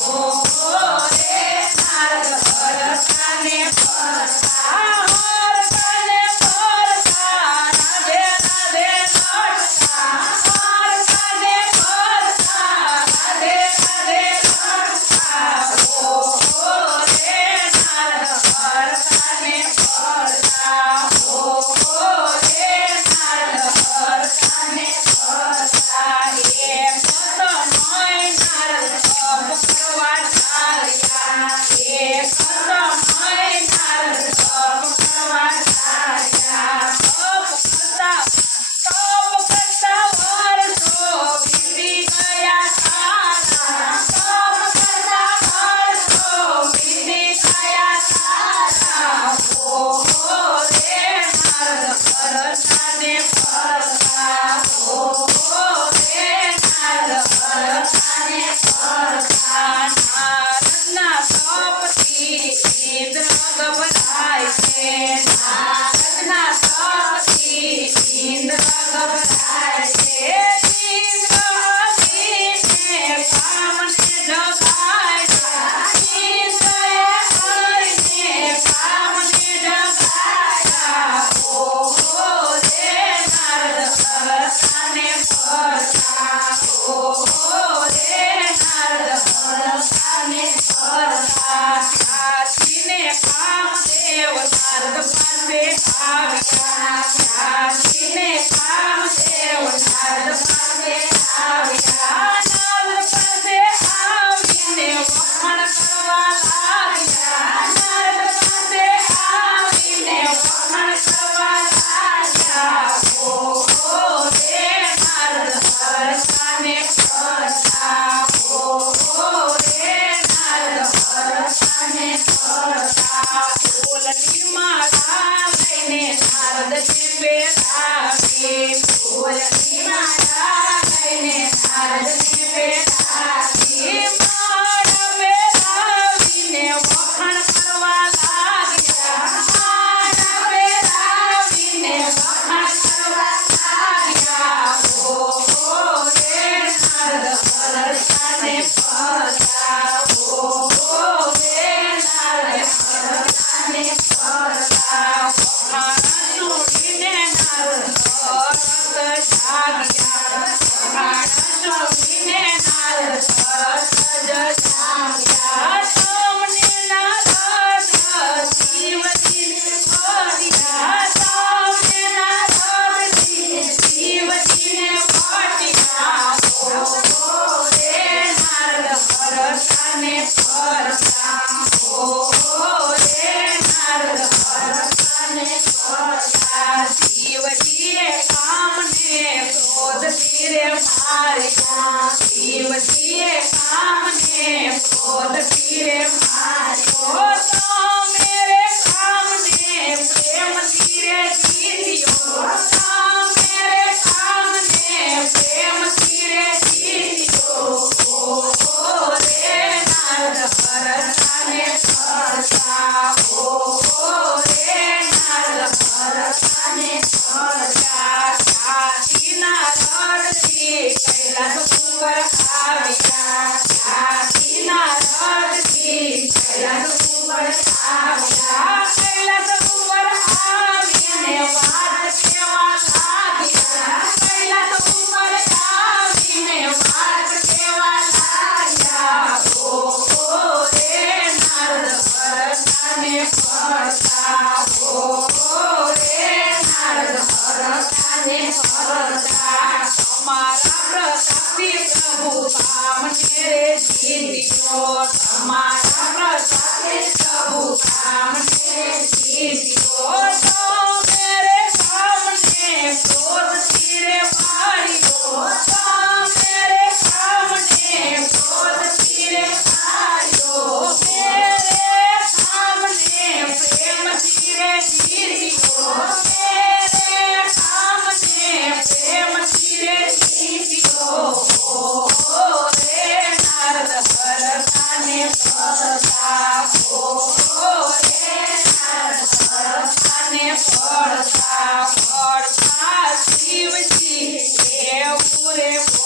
paz. Bharat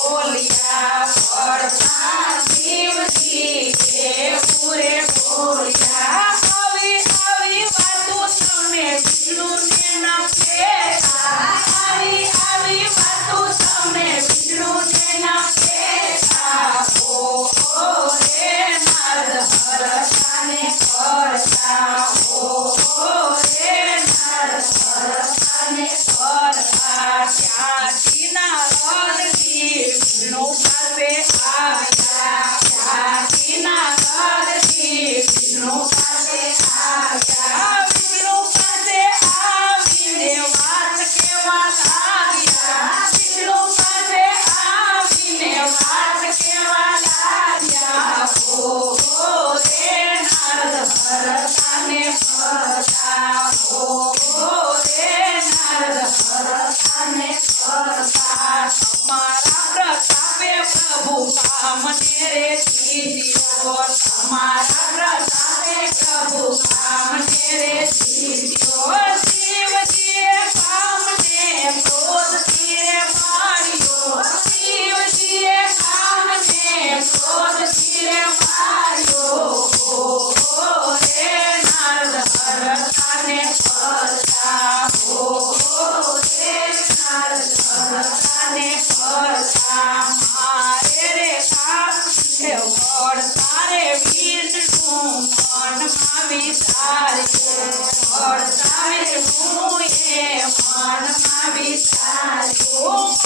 Oh. મનમાં વિચાર્યું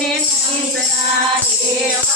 in Jesus'